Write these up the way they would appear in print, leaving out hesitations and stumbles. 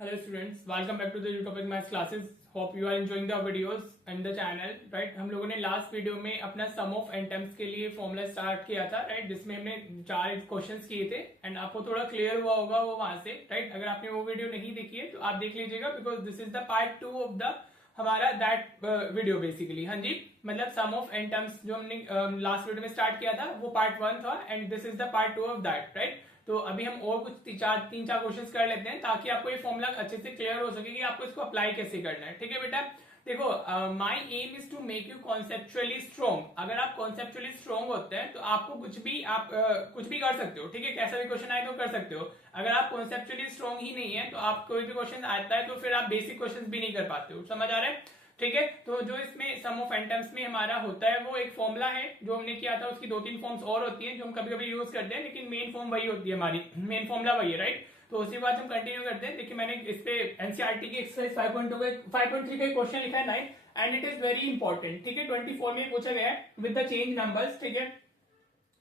Hello students, welcome back to the Utopic Maths classes. Hope you are enjoying the videos and the channel. Right, हम लोगों ने last video में अपना सम of N terms के लिए formula start किया था, राइट, जिसमें हमने 4 क्वेश्चंस किए थे एंड आपको थोड़ा क्लियर हुआ होगा वो वहां से, राइट। अगर आपने वो वीडियो नहीं देखी है तो आप देख लीजिएगा, because this is the part 2 of the हमारा दैट वीडियो बेसिकली। हाँ जी, मतलब सम ऑफ एन टर्म्स जो हमने लास्ट वीडियो में स्टार्ट किया था वो पार्ट 1 था and this is the part 2 of that, right. तो अभी हम और कुछ तीन चार क्वेश्चंस कर लेते हैं ताकि आपको ये फॉर्मूला अच्छे से क्लियर हो सके कि आपको इसको अप्लाई कैसे करना है। ठीक है बेटा, देखो, my aim is to make you conceptually strong. अगर आप कॉन्सेप्चुअली स्ट्रॉन्ग होते हैं तो आपको कुछ भी कर सकते हो। ठीक है, कैसा भी क्वेश्चन आए तो कर सकते हो। अगर आप कॉन्सेप्चुअली स्ट्रॉन्ग ही नहीं है तो आप कोई भी क्वेश्चन आता है तो फिर आप बेसिक क्वेश्चन भी नहीं कर पाते हो। समझ आ रहा है? ठीक है, तो जो इसमें सम ऑफ एन टर्म्स में हमारा होता है वो एक फॉर्मूला है जो हमने किया था। उसकी 2-3 फॉर्म्स और होती हैं जो हम कभी कभी यूज करते हैं, लेकिन मेन फॉर्म वही होती है, हमारी मेन फॉर्मूला वही है, राइट। तो उसी बात हम कंटिन्यू करते हैं। देखिए, मैंने इस पे एनसीईआरटी की एक्सरसाइज 5.3 का क्वेश्चन लिखा है 9 and it is very important. ठीक है, 24 में पूछा गया है विद द चेंज नंबर्स। ठीक है,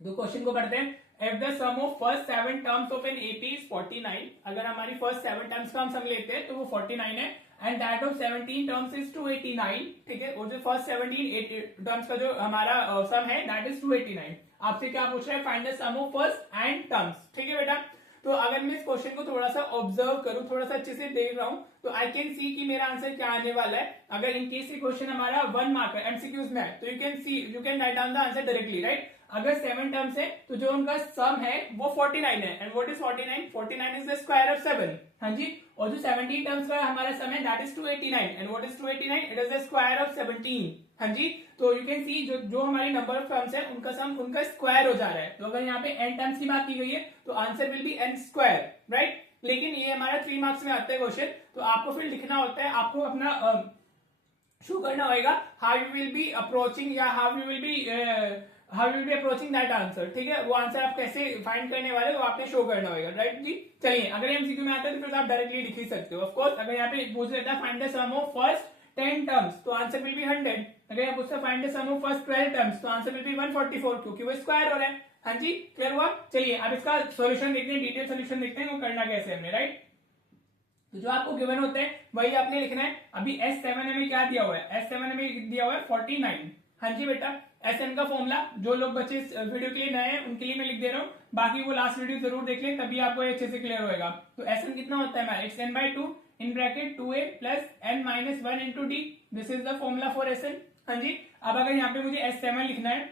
तो क्वेश्चन को पढ़ते हैं। If the sum of first 7 terms of an AP is 49, अगर हमारी फर्स्ट 7 टर्म्स का हम सम लेते हैं तो वो 49 है and that of 17 terms is 289। ठीक है, और जो फर्स्ट 17 टर्म्स का जो हमारा सम है दैट इज 289। आपसे क्या पूछ रहा है? Find the sum of first and terms. ठीक है बेटा, तो अगर मैं इस क्वेश्चन को थोड़ा सा ऑब्जर्व करूं, थोड़ा सा अच्छे से देख रहा हूं, तो आई कैन सी कि मेरा आंसर क्या आने वाला है। अगर इन केस ये क्वेश्चन हमारा 1 मार्क है एमसीक्यूज में है तो you can write down the answer directly, right. अगर 7 टर्म्स है तो जो उनका सम है वो 49 है and what is 49? 49 is the square of 7। हाँ जी, और जो 17 टर्म्स का हमारा सम है that is 289 and what is 289? It is the square of 17। हाँ जी, तो यू कैन सी जो हमारी नंबर ऑफ टर्म्स है उनका सम उनका स्क्वायर हो जा रहा है। तो अगर यहाँ पे n टर्म्स की बात की गई है तो answer will B n square, right. लेकिन ये हमारा 3 मार्क्स में आता है क्वेश्चन, तो आपको फिर लिखना होता है, आपको अपना शो करना होगा how you will be approaching या how you will be approaching that answer. ठीक है, वो आंसर आप कैसे फाइंड करने वाले वो आपने शो करना होगा, राइट जी। चलिए, अगर एमसीक्यू में आता है तो फिर आप डायरेक्टली लिख ही सकते हो। ऑफ कोर्स अगर यहाँ पे पूछ लेता है find the sum of first 10 terms तो आंसर विल बी 100। अगर यहाँ पूछता find the sum of first 12 terms तो आंसर विल बी 144 क्योंकि वो स्क्वायर हो रहा है। हाँ जी, क्लियर हुआ? चलिए अब इसका सॉल्यूशन देखते हैं, डिटेल सॉल्यूशन देखते हैं वो करना कैसे हमने, राइट। तो जो आपको गिवन होते हैं वही आपने लिखना है। अभी S7 में क्या दिया हुआ है? S7 में दिया हुआ है 49। हाँ जी बेटा, SN का फॉर्मूला जो लोग बच्चे इस वीडियो के लिए नए हैं उनके लिए मैं लिख दे रहा हूँ, बाकी वो लास्ट वीडियो जरूर देख लें तभी आपको अच्छे से क्लियर होगा। तो SN कितना होता है हमारा? It's n/2 in bracket 2a plus n-1 into D. This is the formula for SN। हाँ जी, अब अगर यहाँ पे मुझे S7 लिखना है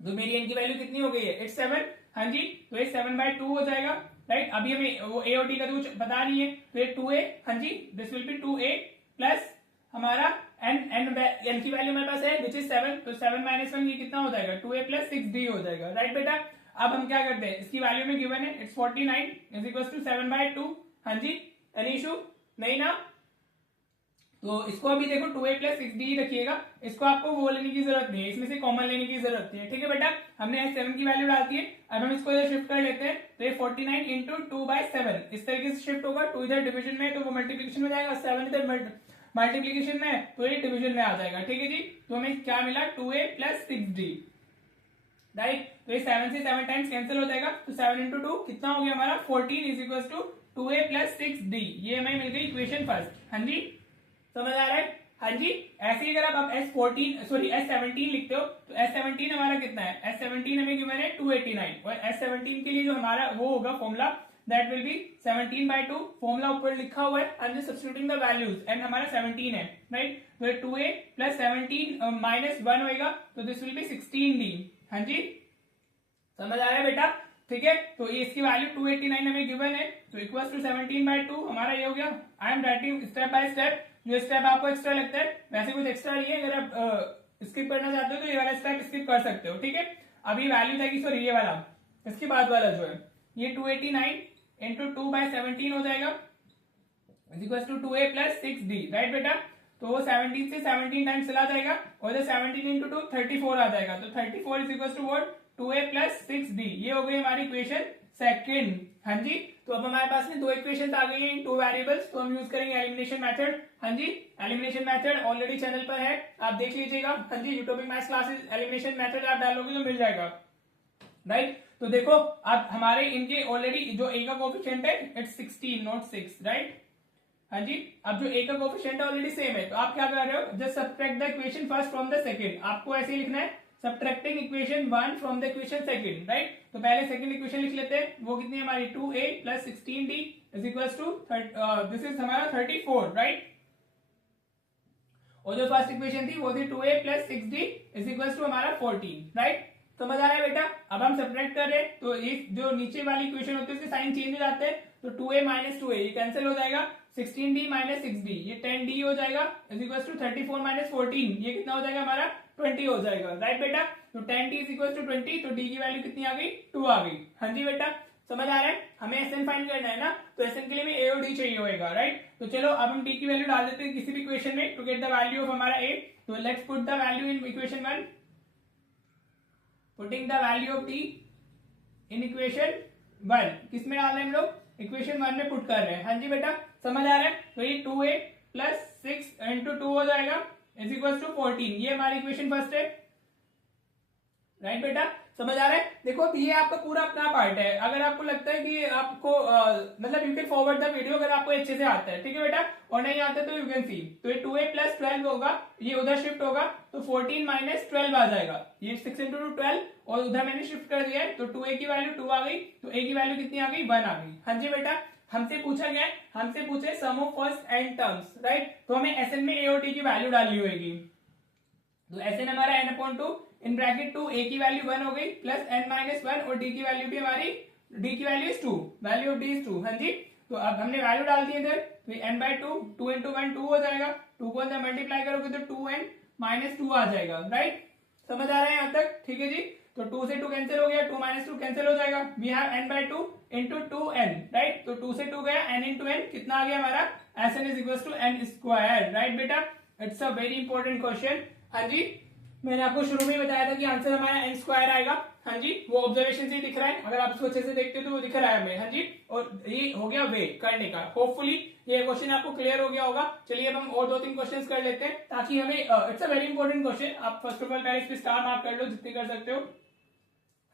तो मेरी n की वैल्यू कितनी हो गई है? इट्स 7। हाँ जी, तो ये 7/2 हो जाएगा, राइट। अभी हमें वो a और d का तो कुछ पता नहीं है तो ये 2a। हाँ जी, this will be 2a plus हमारा n की वैल्यू हमारे पास है विच इज 7, तो 7-1 ये कितना हो जाएगा? 2a प्लस 6d हो जाएगा, राइट बेटा। अब हम क्या करते हैं, इसकी वैल्यू में गिवन है इट्स 49 इज इक्वल टू 7/2। हाँ जी, एनी इशू नहीं ना? तो इसको अभी देखो 2a प्लस 6d रखिएगा, इसको आपको वो लेने की जरूरत नहीं है, इसमें से कॉमन लेने की जरूरत नहीं है। ठीक है बेटा, हमने S7 की वैल्यू डालती है। अब हम इसको इधर शिफ्ट कर लेते हैं तो ये 49 इंटू 2/7 इस तरीके से शिफ्ट होगा। 2 इधर डिविजन में है तो वो मल्टीप्लीकेशन में जाएगा, 7 इधर मल्टीप्लीकेशन में है तो ये डिविजन में आ जाएगा। ठीक है जी, तो हमें क्या मिला? 2a plus 6d, right. तो ये 7 से 7 टाइम्स कैंसिल हो जाएगा तो 7 इंटू 2 कितना हो गया हमारा? 14 is equal to 2a plus 6d। ये हमें मिल गई इक्वेशन फर्स्ट। हाँ जी, समझ आ रहा है? हाँ जी, ऐसे ही अगर आप S17 लिखते हो तो S17 हमारा कितना है? S17 हमें गिवन है 289 और S17 के लिए जो हमारा वो होगा formula that will be 17/2। Formula ऊपर लिखा हुआ है, I am just substituting the values and हमारा 17 है, राइट। तो 2a प्लस 17 माइनस 1 होगा तो दिस विल बी 16d। हाँ जी, समझ आ रहा है बेटा? ठीक है, तो ये इसकी वैल्यू 289 हमें गिवन है तो इक्वल टू 17/2 हमारा ये हो गया। I am writing step by step, जो स्टेप आपको एक्स्ट्रा लगता है वैसे कुछ एक्स्ट्रा नहीं है। अगर आप स्किप करना चाहते हो तो ये वाला स्टेप स्किप कर सकते हो। ठीक है, अभी वैल्यू जाएगी, सॉरी ये वाला, इसके बाद वाला जो है ये 289 इंटू 2/17 हो जाएगा equal to 2a plus 6d, right बेटा। तो वो 17 से 17 टाइम्स चला जाएगा और इधर 17 इंटू 2 34 आ जाएगा तो 34 is equal to what? 2a plus 6d। ये हो गई हमारी इक्वेशन सेकंड। हाँ जी, तो अब हमारे पास में 2 इक्वेशन आ गई हैं इन 2 वेरिएबल्स, तो हम यूज करेंगे एलिमिनेशन मेथड। हाँ जी, एलिमिनेशन मेथड ऑलरेडी चैनल पर है, आप देख लीजिएगा। हाँ जी, यूट्यूबिक मैथ्स क्लासेस एलिमिनेशन मेथड आप डालोगे तो मिल जाएगा, राइट। तो देखो अब हमारे इनके ऑलरेडी जो ए का कोफिशिएंट है इट्स 16 नॉट 6, राइट। हाँ जी, अब जो ए का कोफिशिएंट है ऑलरेडी सेम है, तो आप क्या कर रहे हो, just subtract the equation first from the second. आपको ऐसे ही लिखना है, subtracting equation 1 from the equation second, right. तो पहले सेकंड इक्वेशन लिख लेते हैं, वो कितनी है हमारी 2a plus 16d is equals to this is हमारा 34, राइट। और जो फर्स्ट इक्वेशन थी वो थी 2a plus 6d is equals to हमारा 14, राइट। समझ आ रहा है बेटा। अब हम सब्ट्रैक्ट कर रहे हैं तो ये जो नीचे वाली इक्वेशन होती है उसके साइन चेंज हो जाते हैं, तो 2a माइनस 2a ये कैंसिल हो जाएगा, 16d माइनस 6d ये 10d हो जाएगा इज इक्वल्स टू 34 माइनस 14 ये कितना हो जाएगा हमारा 20 हो जाएगा, राइट बेटा। तो 10d इज इक्वल्स टू 20, तो d की वैल्यू कितनी आ गई 2 आ गई। हाँ जी बेटा, समझ आ रहा है। हमें एसएन फाइंड करना है ना, तो एसएन के लिए भी ए और डी चाहिए होगा, राइट। तो चलो अब हम डी की वैल्यू डाल देते हैं किसी भी इक्वेशन में to get the value of हमारा ए। तो let's put the value in equation 1, putting the value of d in equation 1। किस में डाल रहे हैं हम लोग, इक्वेशन 1 में पुट कर रहे हैं। हाँ जी बेटा, समझ आ रहा है। तो ये 2a प्लस 6 इंटू 2 हो जाएगा इज इक्वल टू 14, ये हमारी इक्वेशन फर्स्ट है, राइट बेटा। समझ आ रहा है। देखो ये आपका पूरा अपना पार्ट है, अगर आपको लगता है कि आपको मतलब you can forward the video अगर आपको अच्छे से आता है, ठीक है बेटा, और नहीं आता तो यू कैन सी। तो ये 2a प्लस 12 होगा, ये उधर शिफ्ट होगा तो 14 माइनस 12 आ जाएगा, ये 6 इंटू 12 और उधर मैंने शिफ्ट कर दिया है, तो 2a की वैल्यू 2 आ गई, तो a की वैल्यू कितनी आ गई 1 आ गई। हाँ जी बेटा, हमसे पूछा गया, हमसे पूछे sum of first and terms, right. तो हमें एसएन में ए और टी की वैल्यू डालनी होगी, तो एसएन हमारा n/2 इन ब्रैकेट 2, a की वैल्यू 1 हो गई प्लस n माइनस 1 और d की वैल्यू भी हमारी, d की value is 2, value of d is 2। हाँ जी, तो अब हमने वैल्यू डाल दी इधर, तो n/2 2 इंटू 1 2 हो जाएगा, 2 को अंदर मल्टीप्लाई करोगे तो 2n माइनस 2 आ जाएगा, राइट। समझ आ रहा है यहाँ तक, ठीक है जी। तो 2 से 2 कैंसिल हो गया, 2 माइनस 2 कैंसिल हो जाएगा, we have n/2 into 2n, right. तो 2 से 2 गया, n इंटू n कितना आ गया हमारा, Sn is equal to n square, right बेटा। It's a very important question. हाँ जी, मैंने आपको शुरू में ही बताया था कि आंसर हमारा n स्क्वायर आएगा। हाँ जी, वो ऑब्जर्वेशन से दिख रहा है, अगर आप इसको अच्छे से देखते हो तो वो दिख रहा है हमें। हाँ जी, और ये हो गया वे करने का, होपफुली ये क्वेश्चन आपको क्लियर हो गया होगा। चलिए अब हम और 2-3 क्वेश्चंस कर लेते हैं ताकि हमें, it's a very important question, आप फर्स्ट ऑफ ऑल पहले इस पे स्टार मार्क कर लो जितने कर सकते हो।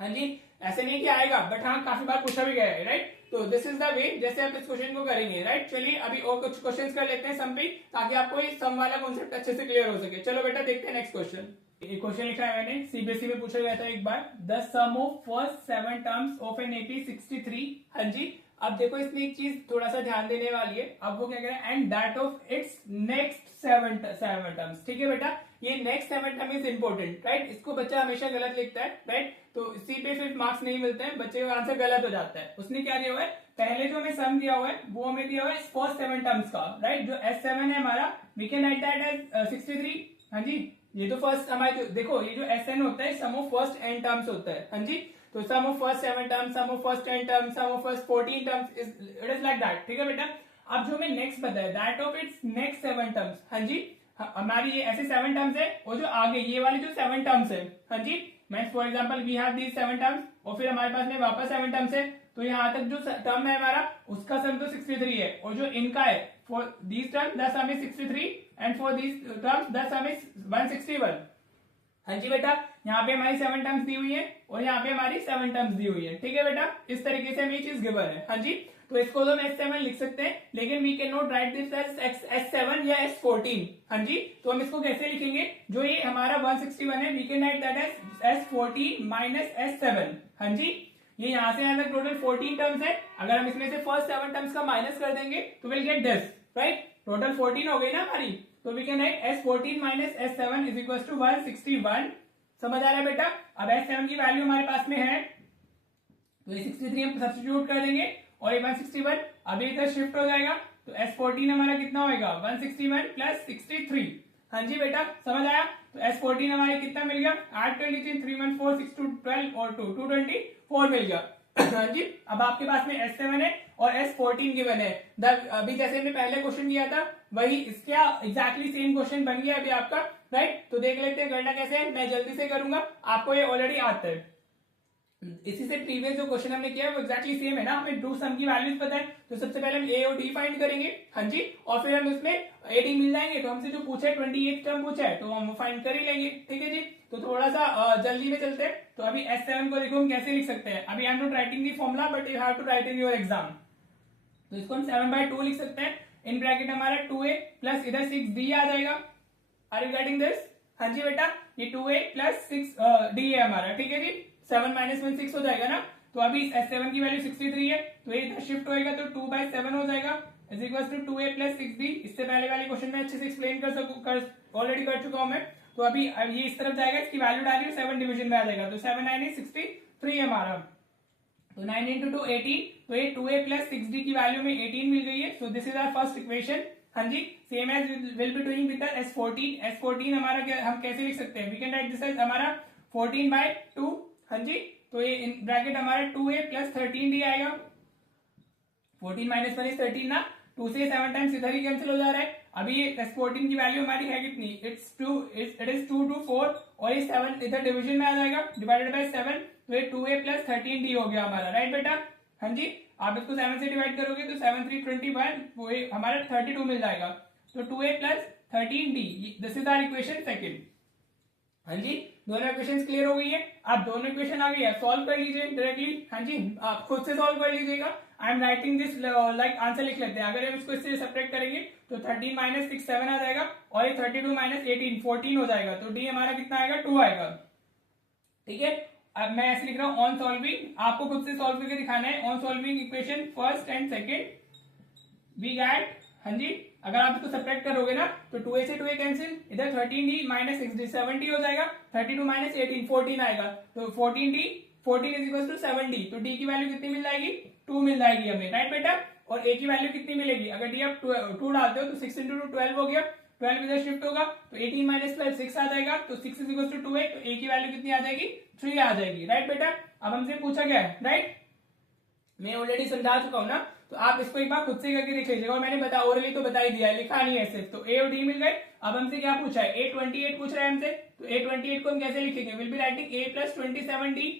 हाँ जी, ऐसे नहीं कि आएगा, बट हाँ काफी बार पूछा भी गया है, राइट। तो दिस इज द वे जैसे आप इस क्वेश्चन को करेंगे, राइट। चलिए अभी और कुछ क्वेश्चंस कर लेते हैं सम पे, ताकि आपको ये सम वाला कॉन्सेप्ट अच्छे से क्लियर हो सके। चलो बेटा देखते हैं नेक्स्ट क्वेश्चन। एक क्वेश्चन लिखा है मैंने, सीबीएसई में पूछा गया था एक बार, the sum of first 7 terms of an AP 63। हाँ जी, अब देखो इसमें एक चीज थोड़ा सा ध्यान देने वाली है, अब वो क्या कह रहा है, and that of its next 7 terms. ठीक है बेटा, ये next 7 term is important, right. इसको बच्चा हमेशा गलत लिखता है, राइट। तो इसी पे फिर मार्क्स नहीं मिलते हैं, बच्चे का आंसर गलत हो जाता है। उसने क्या दिया हुआ है, पहले जो हमें सम दिया हुआ है वो हमें दिया हुआ है फर्स्ट 7 टर्म्स का, राइट। जो S7 है हमारा, we can write that as 63। हाँ जी, ये तो फर्स्ट हमारे, देखो ये जो SN होता है sum of first n terms होता है। हाँ जी, तो sum of first 7 terms, sum of first 10 terms, sum of first 14 terms, it is like that. ठीक है बेटा, अब जो हमें नेक्स्ट बताया, that of its next 7 terms. हाँ जी, हमारी ये ऐसे 7 टर्म्स है, और जो आगे ये वाली जो 7 टर्म्स है, हाँ जी, मैं for example we have these 7 terms, और फिर हमारे पास में वापस 7 टर्म्स है, तो यहाँ तक जो टर्म है हमारा उसका सम तो 63 है, और जो इनका है for these term the some is 63 and for these terms the some is 161। हाँ जी बेटा, यहाँ पे हमारी 7 टर्म्स दी हुई है और यहाँ पे हमारी 7 टर्म्स दी हुई है। ठीक है बेटा, इस तरीके से हमें ये चीज गिवन है। हाँ जी, तो इसको तो हम S7 लिख सकते हैं, लेकिन we cannot write this as S7 या S14। हाँ जी, तो हम इसको कैसे लिखेंगे, जो ये हमारा 161 है, we can write that as S14 minus S7। हाँ जी, ये यहाँ से यहाँ तक टोटल 14 टर्म्स है, अगर हम इसमें से फर्स्ट 7 टर्म्स का माइनस कर देंगे तो will get this, right. Total 14 हो गई ना हमारी, तो we can write S14 minus S7 is equal to 161। समझ आ रहा है बेटा। अब S7 की वैल्यू हमारे पास में है, तो ये 63 हम सब्स्टिट्यूट कर देंगे, और ये 161 अभी इधर शिफ्ट हो जाएगा, तो S14 हमारा कितना होएगा 161 प्लस 63। हाँ जी बेटा, समझ आया। तो S14 हमारे कितना मिल गया, 8 23 3 1 4 6 2 12 और 2 224 मिल गया। हाँ जी, अब आपके पास में S7 है और S14 गिवन है। अभी जैसे हमने पहले क्वेश्चन किया था, वही इसका एग्जैक्टली सेम क्वेश्चन बन गया अभी आपका, राइट। तो देख लेते हैं करना कैसे है, मैं जल्दी से करूंगा, आपको ये ऑलरेडी आता है। इसी से प्रीवियस जो क्वेश्चन हमने किया है वो एक्जैक्टली सेम है ना, हमें डू सम की वैल्यूज पता है, तो सबसे पहले हम ए और डी फाइंड करेंगे। हाँ जी, और फिर हम इसमें ए डी मिल जाएंगे, तो हमसे जो पूछा है 28 टर्म पूछा है, तो हम फाइंड कर ही लेंगे। ठीक है जी, तो थोड़ा सा जल्दी में चलते हैं। तो अभी S7 को देखो हम कैसे लिख सकते हैं। अभी I am not writing the formula but you have to write in your exam. तो इसको हम 7/2 लिख सकते हैं। इन ब्रैकेट हमारा 2a प्लस इधर 6d आ जाएगा। Are you getting this? हाँ जी बेटा, ये 2a प्लस 6d है हमारा, ठीक है जी। 7 - 1 6 हो जाएगा ना। तो अभी S7 की वैल्यू 63 है, तो ये इधर शिफ्ट होएगा तो 2/7 हो जाएगा is equal to 2a plus 6d। इससे पहले वाले क्वेश्चन में अच्छे से एक्सप्लेन ऑलरेडी कर चुका हूं मैं। तो अभी ये इस तरफ जाएगा, इसकी वैल्यू डालिए 7 डिवीजन में आ जाएगा। तो 7 9 63 है हमारा। तो 9 × 2 18, तो ये 2a प्लस 6d की वैल्यू में 18 मिल गई है। So this is our first equation. हाँ जी, same as will be doing with the S14। S14 हमारा हम कैसे लिख सकते हैं? We can write this as हमारा 14/2। हाँ जी, तो ये इन ब्रैकेट हमारा 2a प्लस 13d आएगा। 14 - 1 is 13 ना, 2 से 7 टाइम्स इधर ही कैंसिल हो जा रहा है। अभी ये S14 की वैल्यू हमारी है कितनी? इट इज 2 to 4 और ये 7 इधर डिवीजन में आ जाएगा डिवाइडेड बाय 7। तो ये 2a प्लस 13d हो गया हमारा, राइट बेटा? हाँ जी, आप इसको 7 से डिवाइड करोगे तो 7 3 21, वो हमारा 32 मिल जाएगा। तो 2a plus 13d, this is our equation second. हाँ जी, दोनों इक्वेशंस क्लियर हो गई है। आप दोनों इक्वेशन आ गई है, सॉल्व कर लीजिए डायरेक्टली। हाँ जी, आप खुद से सॉल्व कर लीजिएगा। I am writing this like answer लिख लेते हैं। अगर हम इसको इससे सेपरेट करेंगे तो 13 - 6 7 आ जाएगा और ये 32 - 18 14 हो जाएगा। तो डी हमारा कितना आएगा? 2 आएगा। ठीक है, अब मैं ऐसे लिख रहा हूं ऑन सॉल्विंग, आपको खुद से सॉल्व करके दिखाना है। On solving equation first and second we get, हाँ जी, अगर आप इसको सेपरेट करोगे ना तो 2a से 2a कैंसिल, इधर 13d माइनस 6d 7d हो जाएगा। 32 - 18 14 आएगा। तो 14d 14 is equal to 7d। तो d की वैल्यू कितनी मिल जाएगी? 2 मिल जाएगी हमें, राइट बेटा? और a की वैल्यू कितनी मिलेगी? अगर d आप 2 डालते हो तो 6 × 2 12 हो गया। 12 इधर शिफ्ट होगा तो 18 - 12 6 आ जाएगा। तो 6 इज इक्वल टू 2a। तो a की वैल्यू कितनी आ जाएगी? 3 आ जाएगी, राइट बेटा? अब हमसे पूछा गया है, राइट? मैं ऑलरेडी समझा चुका हूं ना, तो आप इसको एक बार खुद से करके देख लीजिएगा। और मैंने ओरली तो बता ही दिया है, लिखा नहीं है सिर्फ। तो ए और डी मिल गए। अब हमसे क्या पूछा है? A28 पूछ रहा है हमसे। तो A28 को हम कैसे लिखेंगे? Will be writing a plus 27d।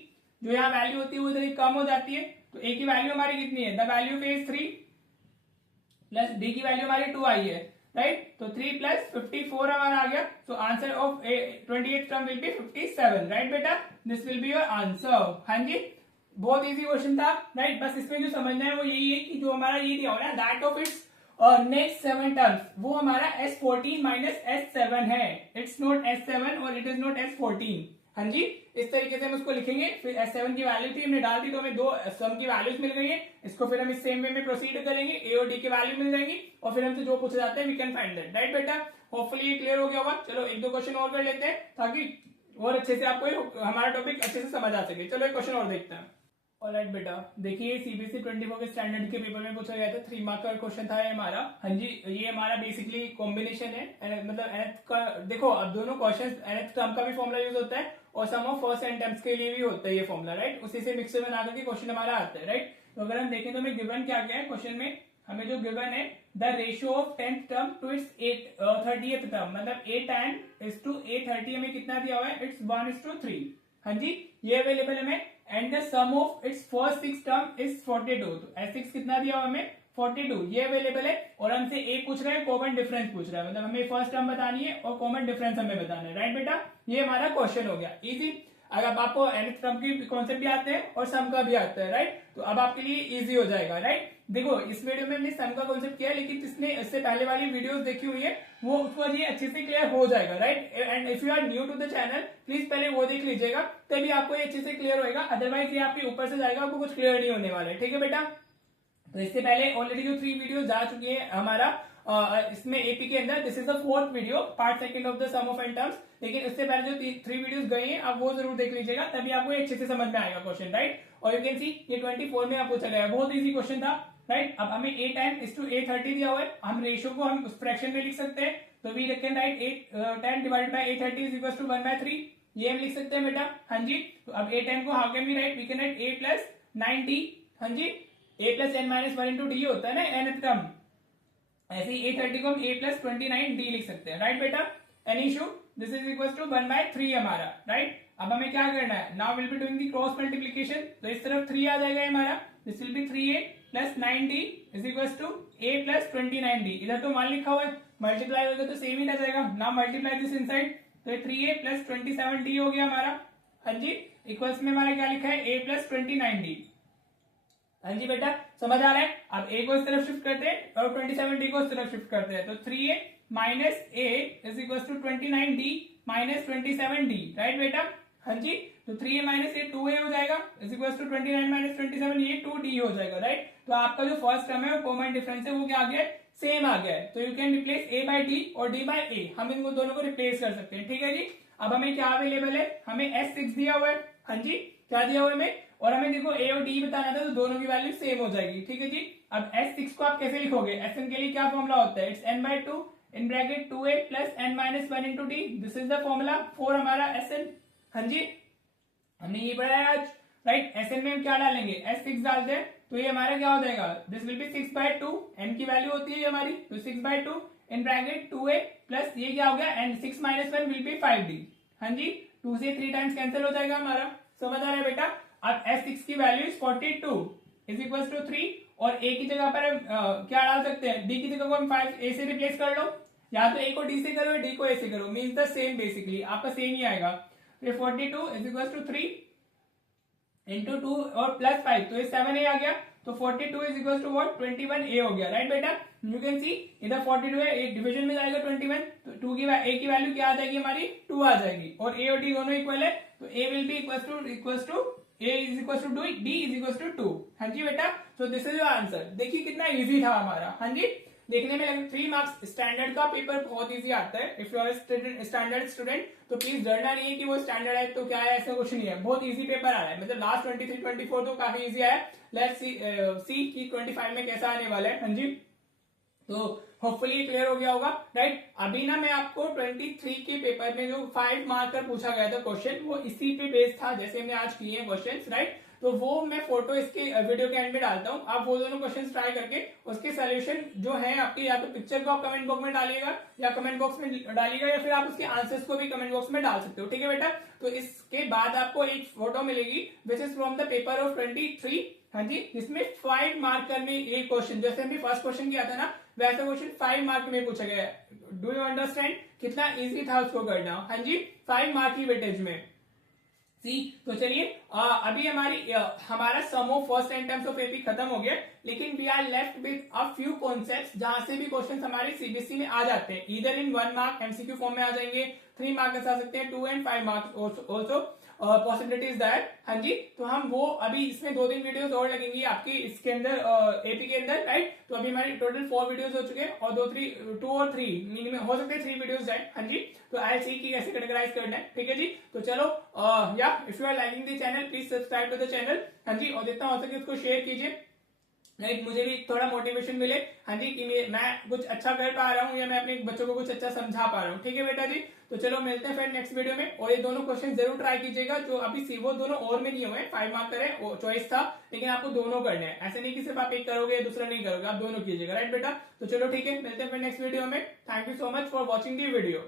जो यहाँ वैल्यू होती है वो इधर कम हो जाती है। तो a की वैल्यू हमारी कितनी है? The value is 3 plus d की वैल्यू हमारी 2 आई है, राइट? तो 3 प्लस 54 हमारा आ गया। So answer of 28 term will be 57, right बेटा? This will be your answer. हाँ जी, बहुत इजी क्वेश्चन था, राइट? बस इसमें जो समझना है वो यही है कि जो हमारा ये दिया हो ना, that of its next 7 terms, वो हमारा S14 माइनस S7 है। इट्स नॉट S7 और इट इज नॉट S14। हाँ जी, इस तरीके से हम उसको लिखेंगे। फिर S7 की वैल्यू थी, हमने डाल दी, तो हमें दो सम की वैल्यूज मिल गई है। इसको फिर हम इस सेम वे में प्रोसीड करेंगे, ए और डी की वैल्यू मिल जाएंगी और फिर हमसे जो पूछा जाता है we can find that, right बेटा? होपफुली ये क्लियर हो गया होगा। चलो एक दो क्वेश्चन और कर लेते हैं ताकि और अच्छे से आपको हमारा टॉपिक अच्छे से समझ आ सके। चलो एक क्वेश्चन और देखते हैं। ऑलराइट बेटा, देखिए सीबीएसई 24 के स्टैंडर्ड के पेपर में पूछा गया था, 3 मार्क का क्वेश्चन था ये हमारा। हाँ जी, ये हमारा बेसिकली कॉम्बिनेशन है, मतलब nth का। देखो अब दोनों क्वेश्चन nth टर्म का भी फॉर्मुला यूज होता है और सम ऑफ फर्स्ट एंड टर्म्स के लिए भी होता है ये फॉर्मुला, राइट? उसी से मिक्सर बना करके क्वेश्चन हमारा आता है, राइट? तो अगर हम देखें तो हमें गिवन क्या क्या है क्वेश्चन में, हमें जो गिवन है the ratio of 10th term to its 30th term, मतलब A10:A30 हमें कितना दिया हुआ है? इट्स 1:3। हाँ जी, ये अवेलेबल है हमें। And the sum of its first 6 term is 42। तो S6 कितना दिया हुआ हमें? 42, ये अवेलेबल है। और हमसे ए पूछ रहा है, कॉमन डिफरेंस पूछ रहा है, मतलब हमें फर्स्ट टर्म बतानी है और कॉमन डिफरेंस हमें बताना है, राइट बेटा? ये हमारा क्वेश्चन हो गया इजी। अगर आपको nth टर्म की कॉन्सेप्ट भी आते हैं और सम का भी आता है, राइट? तो अब आपके लिए इजी हो जाएगा, राइट? देखो इस वीडियो में हमने सम का कॉन्सेप्ट किया है, लेकिन जिसने इससे पहले वाली वीडियोस देखी हुई है वो उसको ये अच्छे से क्लियर हो जाएगा, right? And if you are new to the channel, please पहले वो देख लीजिएगा, तभी आपको ये अच्छे से क्लियर होएगा। अदरवाइज ये आपके ऊपर से जाएगा, आपको कुछ क्लियर नहीं होने वाला है, ठीक है बेटा? तो इससे पहले ऑलरेडी जो 3 वीडियो जा चुकी है हमारा इसमें एपी के अंदर, this is the 4th video, part second of the sum of n terms. लेकिन उससे पहले जो 3 वीडियोस गए हैं आप वो जरूर देख लीजिएगा, तभी आपको अच्छे से समझ में आएगा क्वेश्चन, राइट? और यू कैन सी ये 24 में आप पूछा गया है, बहुत इजी क्वेश्चन था, राइट? अब हमें A10:A30 दिया हुआ है, हम रेशियो को हम उस फ्रैक्शन में लिख सकते हैं। तो we can write 10 divided by A30 is equal to 1/3, ये हम लिख सकते हैं बेटा। हाँ जी, तो अब A10 को how can we write? We can write A plus 9D। हाँ जी, A plus n minus 1 into d होता है ना nth टर्म, ऐसे ही A30 को हम A प्लस 29D लिख सकते हैं, राइट बेटा? Any issue? This is equal to 1/3 हमारा, राइट? अब हमें क्या करना है? Now will be doing the cross multiplication. तो इस तरफ 3 आ जाएगा हमारा, this will be 3A plus 9D is equal to A plus 29D। इधर तो 1 लिखा हुआ है, मल्टीप्लाई होगा तो सेम ही रह जाएगा। नाउ मल्टीप्लाई दिस इनसाइड, तो ये 3a प्लस 27d हो गया हमारा। हाँ जी, इक्वल्स में हमारा क्या लिखा है, a प्लस 29d। हाँ जी बेटा, समझ आ रहा है। अब a को इस तरफ शिफ्ट करते हैं और 27d को इस तरफ शिफ्ट करते हैं, तो 3a minus a is equal to 29d minus 27d, right बेटा। हाँ जी, तो 3a माइनस a 2a हो जाएगा इज इक्वल टू 29 माइनस 27 ये 2d हो जाएगा, राइट। तो आपका जो फर्स्ट टर्म है वो कॉमन डिफरेंस है वो क्या आ गया है, सेम आ गया है। तो you can replace a by d और d बाई a, हम इनको दोनों को रिप्लेस कर सकते हैं, ठीक है जी। अब हमें क्या अवेलेबल है, हमें S6 दिया हुआ है। हाँ जी, क्या दिया हुआ है हमें, और हमें देखो a और d बताना था, तो दोनों की वैल्यू सेम हो जाएगी, ठीक है जी। अब S6 को आप कैसे लिखोगे, Sn के लिए क्या फॉर्मूला होता है, it's n by 2 in bracket 2a plus n minus 1 into d, this is the formula for हमारा Sn। हाँ जी, हमने ये पढ़ा है आज, राइट। Sn में हम क्या डालेंगे, S6 डालते हैं, तो ये हमारा क्या हो जाएगा, this will B 6 by 2, n की वैल्यू होती है हमारी, तो 6 by 2 in bracket 2a plus ये क्या हो गया, and 6 minus 1 will be 5d। हाँ जी, 2 से 3 टाइम्स कैंसिल हो जाएगा हमारा, समझ आ रहा है बेटा। अब S6 की value is 42 is equal to 3, और a की जगह पर क्या डाल सकते हैं, d की जगह को हम 5a से रिप्लेस कर लो, या तो a को d से करो या d को a से करो, मीन्स द सेम, बेसिकली आपका सेम ही आएगा। तो 42 इज इक्वल टू 3 इंटू 2 और प्लस 5, तो ये 7a आ गया, तो 42 is equal to what, 21a हो गया, राइट बेटा। यू कैन सी इधर 42 है, एक डिवीजन में जाएगा 21, तो 2 की a की वैल्यू क्या आ जाएगी हमारी, 2 आ जाएगी, और a और d दोनों इक्वल है, तो a will be equal to a is equal to d is equal to 2। हाँ जी बेटा, तो दिस इज योर आंसर। देखिए कितना इजी था हमारा। हाँ जी, देखने में 3 मार्क्स, स्टैंडर्ड का पेपर बहुत इजी आता है। If you are standard student तो प्लीज डरना नहीं है कि वो स्टैंडर्ड है तो क्या है, ऐसा कुछ नहीं है, बहुत इजी पेपर आ रहा है। मतलब लास्ट 23 24 तो काफी इजी आया, लेट्स सी कि 25 में कैसा आने वाला है। हाँ जी, तो होपफुली क्लियर हो गया होगा, राइट। अभी ना मैं आपको 23 के पेपर में जो 5 मार्क पर पूछा गया था क्वेश्चन, वो इसी पे बेस्ड था, जैसे हमने आज किए हैं क्वेश्चंस, राइट। तो वो मैं फोटो इसके वीडियो के एंड में डालता हूँ, आप वो दोनों क्वेश्चंस ट्राई करके उसके सोल्यूशन जो है आपके, या तो पिक्चर को आप कमेंट बॉक्स में डालिएगा या कमेंट बॉक्स में डालिएगा, या फिर आप उसके आंसर्स को भी कमेंट बॉक्स में डाल सकते हो, ठीक है बेटा। तो इसके बाद आपको एक फोटो मिलेगी which is from the paper of 23। हाँ जी, जिसमें 5 मार्कर में ये क्वेश्चन, जैसे हमने फर्स्ट क्वेश्चन किया था ना, वैसा क्वेश्चन 5 मार्क में पूछा गया है। डू यू अंडरस्टैंड कितना इजी था उसको करना। हाँ जी, 5 मार्क की वेटेज में। सी, तो चलिए अभी हमारा sum of first 10 terms of AP खत्म हो गया, लेकिन we are left with a few concepts जहां से भी क्वेश्चन हमारे सीबीएसई में आ जाते हैं, इधर इन 1 मार्क एमसीक्यू फॉर्म में आ जाएंगे, 3 मार्क्स आ सकते हैं, 2 and 5 marks also possibilities that. हाँ जी, तो हम वो अभी इसमें 2-3 वीडियोस और लगेंगी आपकी इसके अंदर एपी के अंदर, राइट। तो अभी हमारे टोटल 4 वीडियोस हो चुके हैं, और 2 और 3 मिनिमम हो सकते हैं 3 वीडियोस जाए। हाँ जी, तो आई सी की कैसे कैटेगराइज करना है, ठीक है जी। तो चलो या if you are liking the channel please subscribe to the channel. हाँ जी, और जितना हो सके उसको शेयर कीजिए, राइट, मुझे भी थोड़ा मोटिवेशन मिले। हाँ जी, कि मैं कुछ अच्छा कर पा रहा हूँ या मैं अपने बच्चों को कुछ अच्छा समझा पा रहा हूँ, ठीक है बेटा जी। तो चलो मिलते हैं फिर नेक्स्ट वीडियो में, और ये दोनों क्वेश्चन जरूर ट्राई कीजिएगा जो अभी सी, वो दोनों और में नहीं हुए, 5 मार्क करे वो चॉइस था, लेकिन आपको दोनों करने हैं, ऐसे नहीं कि सिर्फ आप एक करोगे दूसरा नहीं करोगे, आप दोनों कीजिएगा, राइट बेटा। तो चलो ठीक है, मिलते हैं फिर नेक्स्ट वीडियो में। Thank you so much for watching the video.